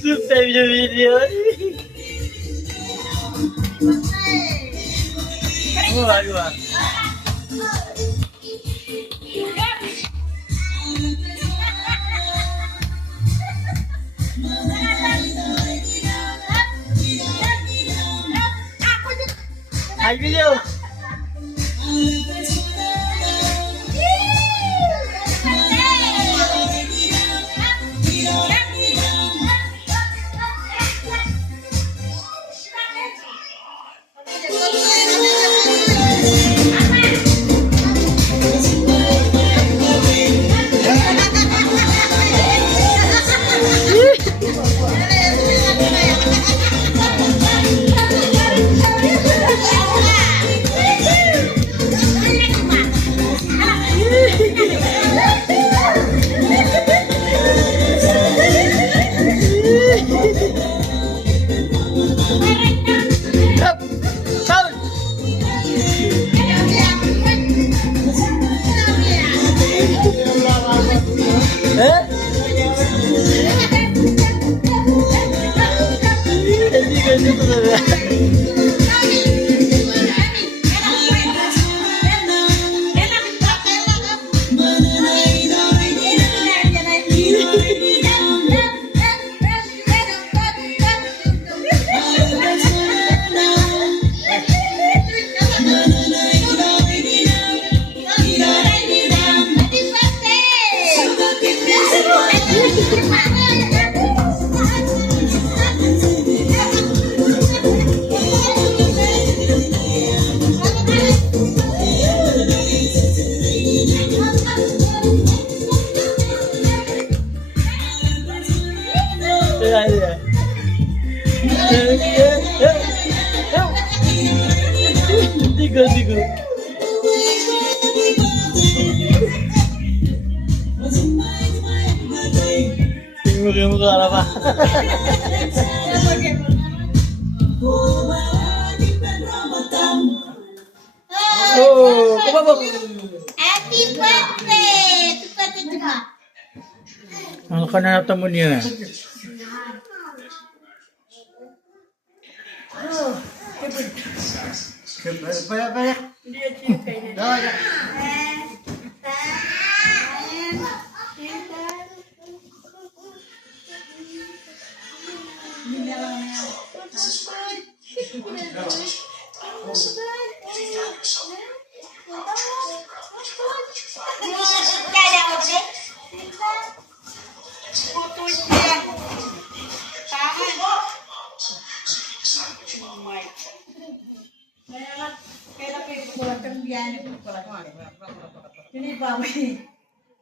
Super vieux video. Dua, dua. Hai video. Tiga. Timur apa? Oh, kebabak. Happy birthday. Cepat cepat. Ano ka na natamo niya? Banyak. Ini bawi.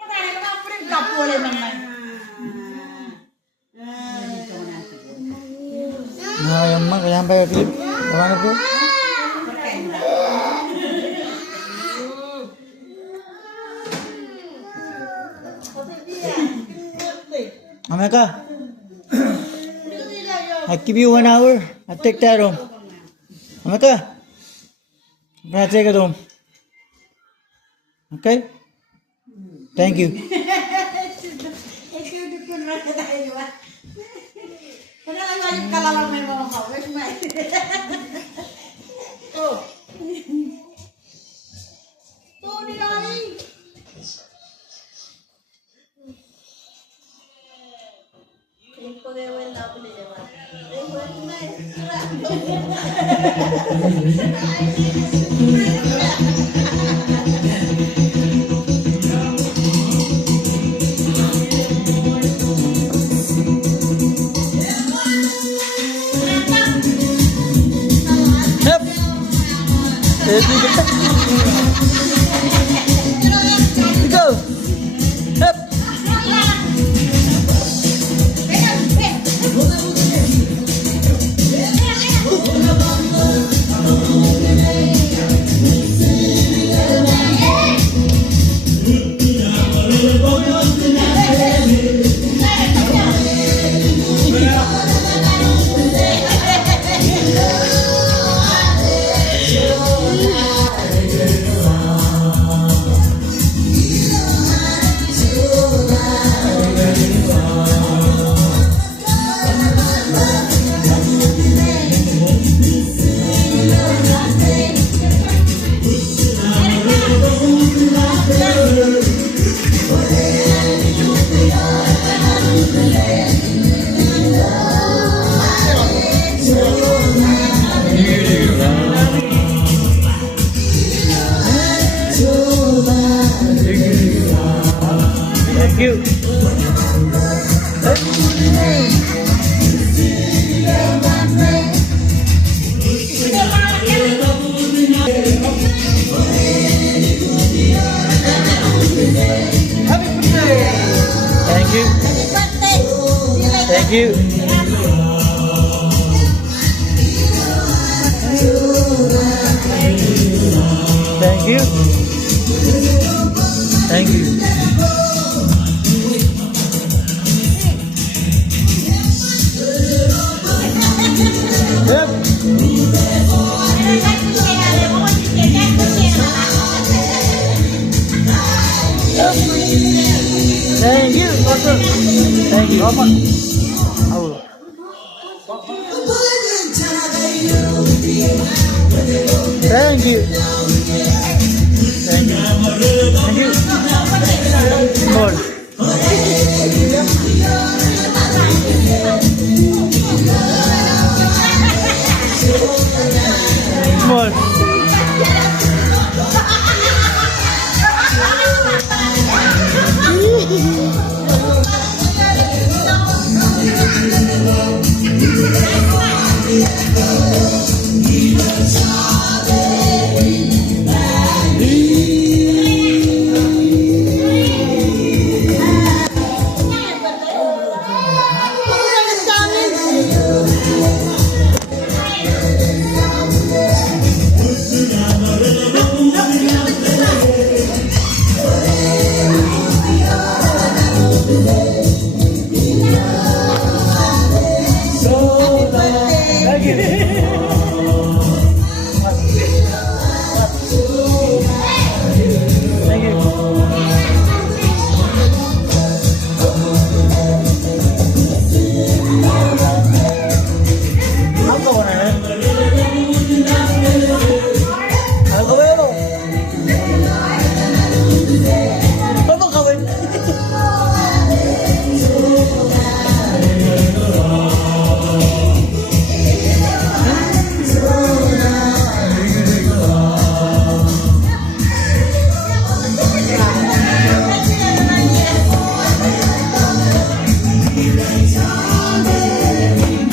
Makanya kenapa nggak boleh main? Nah, yang mana sampai klip? Mana tuh? Ameka, I give you 1 hour. I take that home. Ameka, I take it home. Okay? Thank you. Go. Up. Thank you. Thank you. Thank you. Thank you. Thank you. Yep. Thank you. Thank you. Apa? Allah. Thank you. Thank you. Thank you. More. More. Thank you. Apa warnanya? Apa belo? Apa kawin?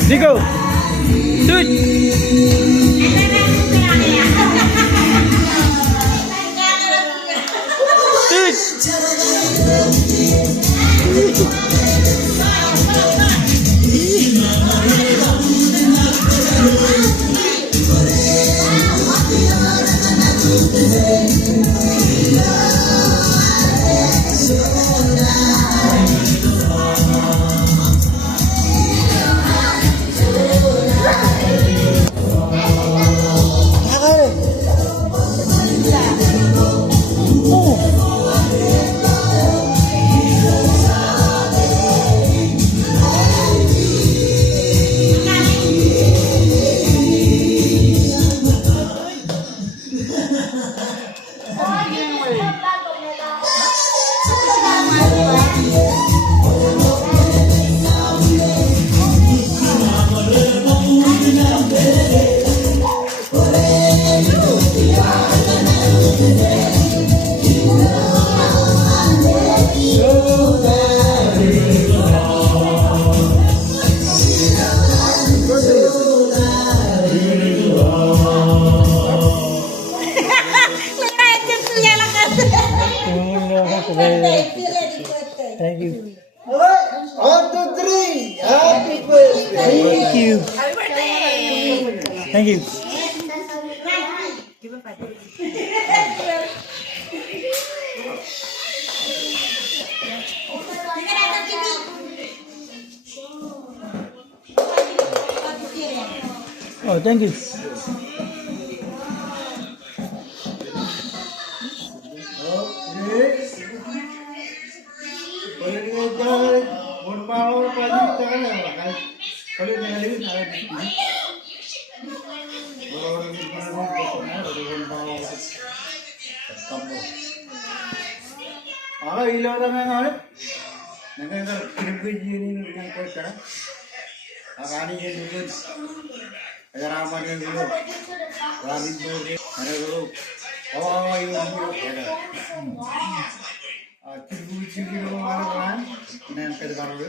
Nico, dude. Thank you. One, two, three. Happy birthday. Thank you. Happy birthday! Thank you. Give a five. Oh, thank you. Boleh dengan jalan. Mohon maaf pagi tangan ya, kan? Kalau dengan ini ada di sini. Kalau di mana pun kosongnya ada mohon maaf. Kamu. Ilah orang yang ada. Nanti kirim biji ini dengan kau cara. Agani ini pun. Ajar apa dia dulu. Rani dulu. Ada dulu. Oh, ini ada. Cipu-cipu orang ke dalam itu.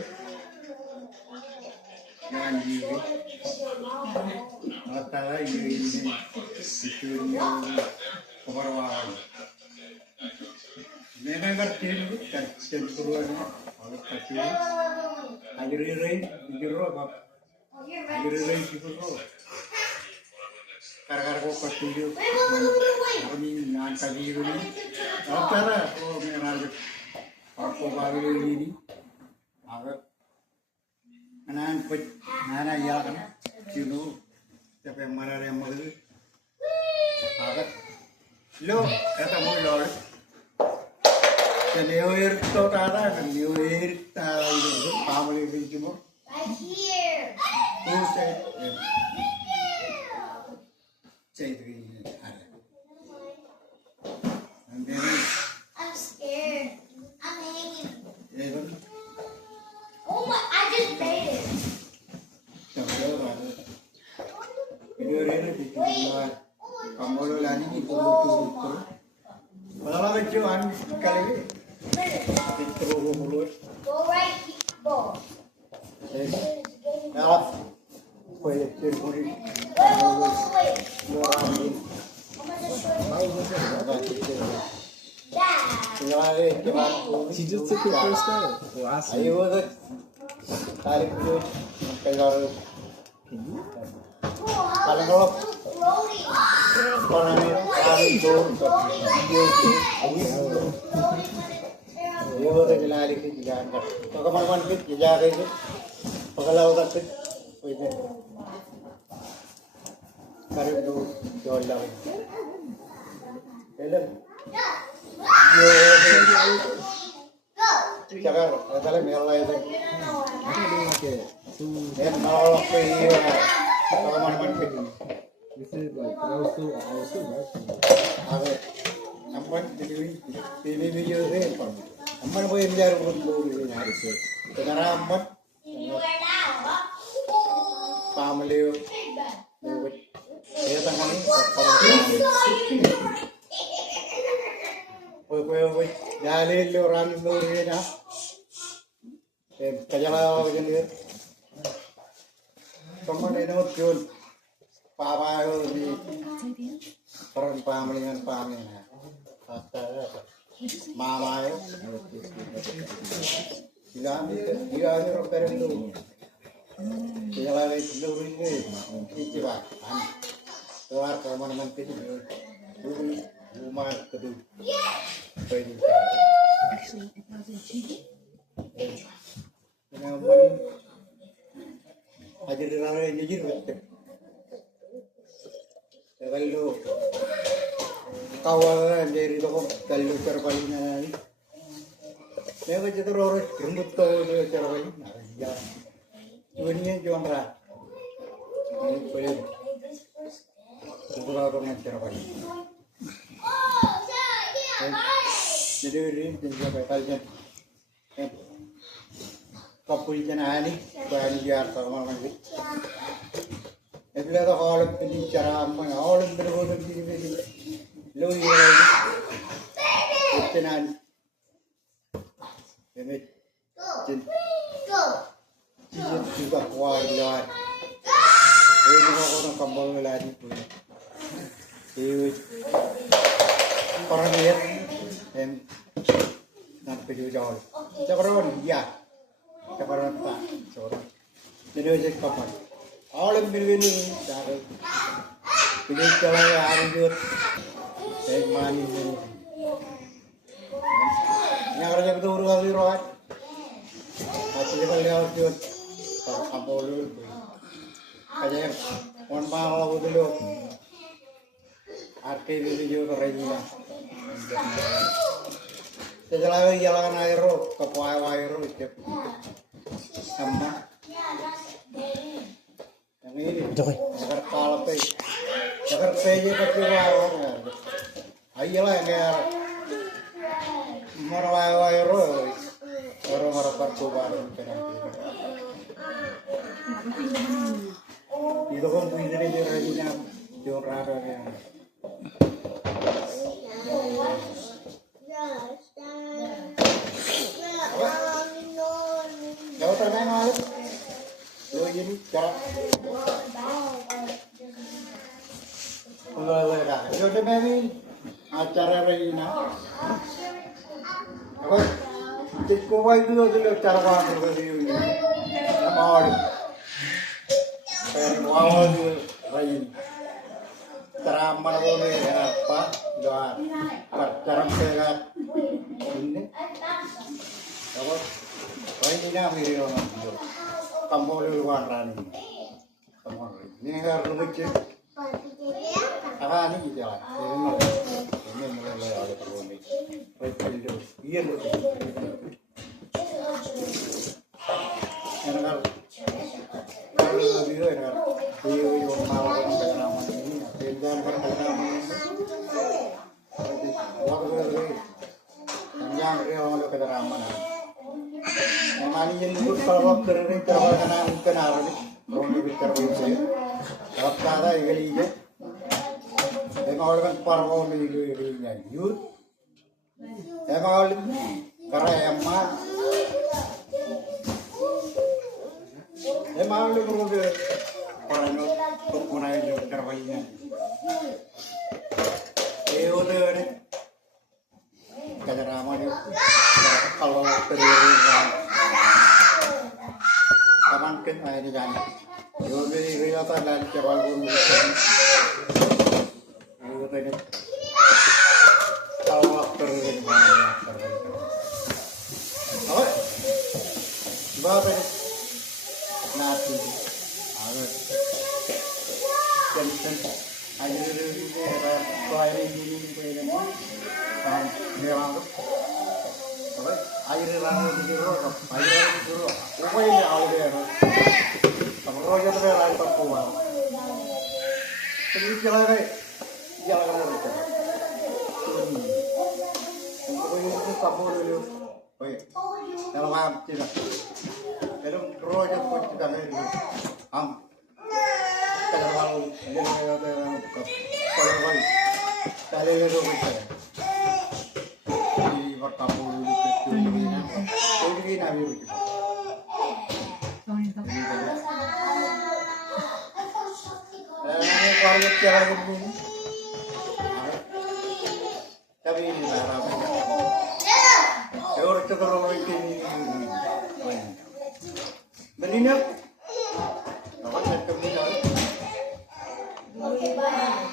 Jangan gini. Masalah ini itu kemarwahan. Memang kerja kan cenderungnya kalau kerja akhir-akhir jujur apa akhir-akhir jujur karena kok kerja ini nanti ini apa oh mengenal apa baru ini agak anak ya kan cino siapa yang mana yang mau agak lo ketemu lo New Year to tara kan New Year ta itu family di cuma who said say three ada and then I'm scared. I'm hanging. even Oh my! I just made it. sampai ada New Year di cuma kamu lagi di pulau malah kecuan kali itu mulut Go right. Go. Alap, boleh terpuri. Wait. Orang ini, I'm gonna show you. Dad. Jangan She just took it first time. Last week. Ayo tu, tarik tu, pegang. Kalau kalau Rolling. orang ni tarik tu, ayo tu jalan lagi jalan kat. Kalau mana kita jalan lagi, kalau kita kita, boleh. Tarik tu jalan lagi. Belum. Cakap, kalau mela itu, kalau pergi, kalau mana pergi, This is like, I was so rushing. ada, nampak TV video ni, nampak boleh menjadi orang ni hari tu. Sekarang nampak, family, dia tengah ni, Oi, dale lo orang ni na. Kajala begini dia. Kamu ni nak jual papa ni orang family dengan family na. Mama yo. Dia orang keren tu. Kajala lo ni ni ba. Keluar ke mana-mana tu. Rumah kedua. Actually, it wasn't cheating. Kenapa aja orang yang jujur betul. Kalau kawan dari toko kalau terbalinya ni, saya baca tu orang rembut tu terbalik. Ya, dunia jual berapa? Ini boleh. Sekolah orang yang terbalik. Jadi ini juga kalian kapul jangan ni, bahan biar sama macam. Itulah tu orang ini cara apa? Orang berbodoh begini, loh ini, itu nanti, ini, cincin juga kuat luar. Ini orang kambang lagi pun. Ini orang dia, nanti pergi jauh. Cakaran dia. Cakaran tak, cakaran. Jadi macam kapan? Awalnya begini, cara pilih jalan yang jut, manis ni. Yang kerja betul urus rawat. Hasil kalau jut, apa dulu? Kerja orang bawa dulu. Arti video kerja. Sejalan jalan air kepuai air itu sama yang ini agar kalau je pasti wawan ayolah yang merawai air orang orang percobaan itu kan punya dia rajinnya juara yang pernah ngalir. Lo ini cara. Ulah dah. Yo de mewi acara reina. Apa? Cikgu wai dulu cara kamu berjudi. Nampak. Wow dulu reina. Cara mana boleh apa? Doa. Cara sehat. Ini. Apa? Reina video. Kamu luar rani. Kamu ini harus lucu. Ini gitu lah. Ini mulai ada perubahan. Itu iya loh. Enak. Kalau video enak. Video yang malah pengalaman ini, dan pengalaman ini. Waktu itu, yang real ada pengalaman. Emang ini pun kalau kering terbakan kenal ni, orang lebih terbuka. Kalau ada yang ini. Orang parau miliknya yud, orang karena emang lu berubah orang itu pengguna itu terbaiknya. Udah ni, kajar ramai itu kalau terlihat kaman kan ini jangan. Udah dia tak lagi cepat pun. Ini kalau terjadi mana terjadi. Oh, bapak nanti, agak jangan aja dulu era kelahiran ini punya kan memang tu. Oh, air lalu di rumah, air di rumah. Apa ini awal dia? Kamu roja tu lagi tak kuat. Jadi jalan jalan itu. Untuk itu kamu dulu. Oke. Kalau am tidak. Kalau roja pun tidak ada. Am. Kalau dia ada kalau lagi. Kalau itu bisa. Di kamu dulu itu ini nabi itu. Keluarga jalan ini. Tapi ini barang. Orang cakap ini. Belinya. Apa yang kebina?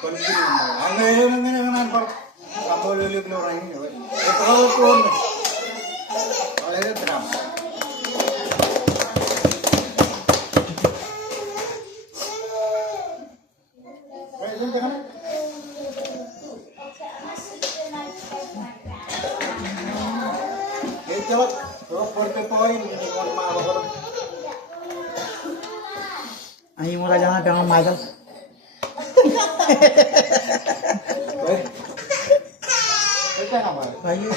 Kondisi mana? Angin par. Kamu lihat orang ini. Kalau pun. Oleh itu drama. Coba, porte poin con malo con. Ahí mula jangan jangan magal. Kita apa? Ayo.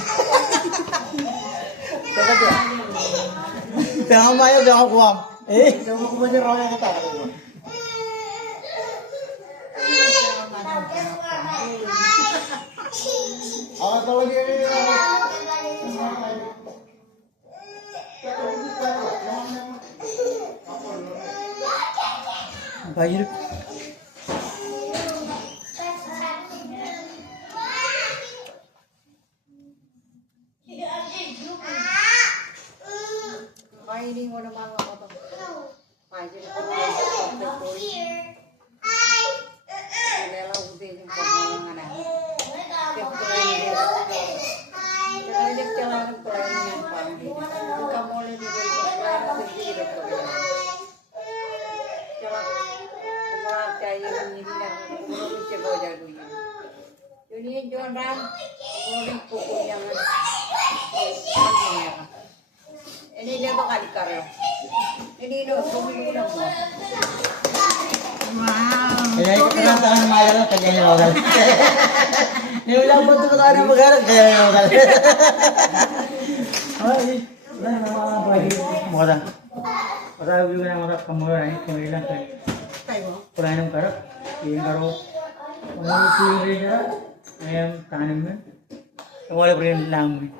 Coba dia. Jangan mayo jangan kuam. Coba aku baca roya kita. Awak kalau dia ini. Bayar. Ini ngono mang apa to? Ayo lela udah yang ngomong ana. Kita jalan pelayanan pagi. Kamu boleh juga pelayanan sendiri to. Jalan kumar cai ini lah, kumar coba jago ini. Jadi John Ram, kumar pokok yang ini dia bakal dikaryo. Ini do bumi udah mau. Wow. Kaya kerantangan magal kaya magal. Ni ulang betul betul ada negara kaya magal. Oh ini, dah nama bagi moda. Orang juga nama orang kemudian ini kemudian kan. Pulang kerap, ini karo. Kemudian dia ayam tanam ni. Kemudian beri lam ni.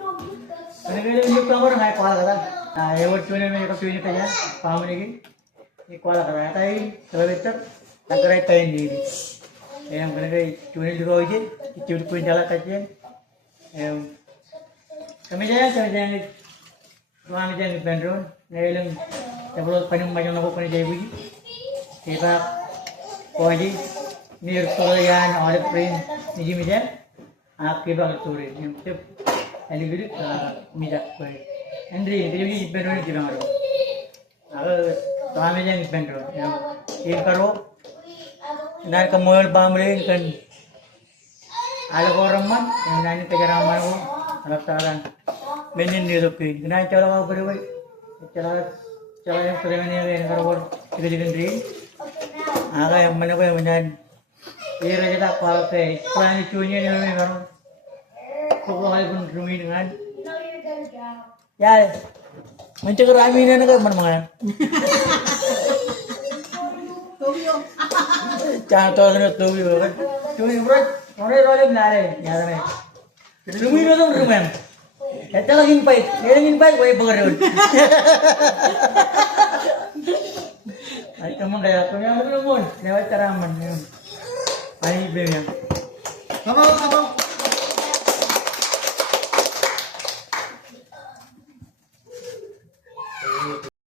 Ini kita ini kamar hai kuala kan. Ewan cuy nih mereka cuy aja, paham lagi. Ini kuala kerana tadi selebiter, tak kira tahu ini. Yang kena cuy juga aja, cuy cuy jalan kajian. Kami jangan kami jangan bandron. Nailang, sebelum panjang macam nak kau jaya buji. Sebab kau aja ni rutulayan, orang print, ni macam anak kebal turis. Yang tu, ini guru mijak kau. Andri, dia ni bandron ni orang. Agar kami jangan bandron. Ini karo, nak kemudian bambil kan. Ada orang man, yang nani kejaran mana ko, anak taran. Menin dia tu kini. Kenapa cara apa beri? Cara yang sering ni yang karo tiga-tiga hari. Agak yang mana ko yang mana. Ini raja tak kuala pe. Kuala ni cuci ni orang karo. Kau hari pun rumit dengan. Ya, mencakar kami ni nak mana mana. Jangan tahu ni tu juga. Cuci berat. Orang rolling nare, nyata nih. Rumit itu rumit. Kita lagi pahit, boleh pengaruh. Ay, teman kayak aku yang belum lewat cara aman. Ay, belum. Apa?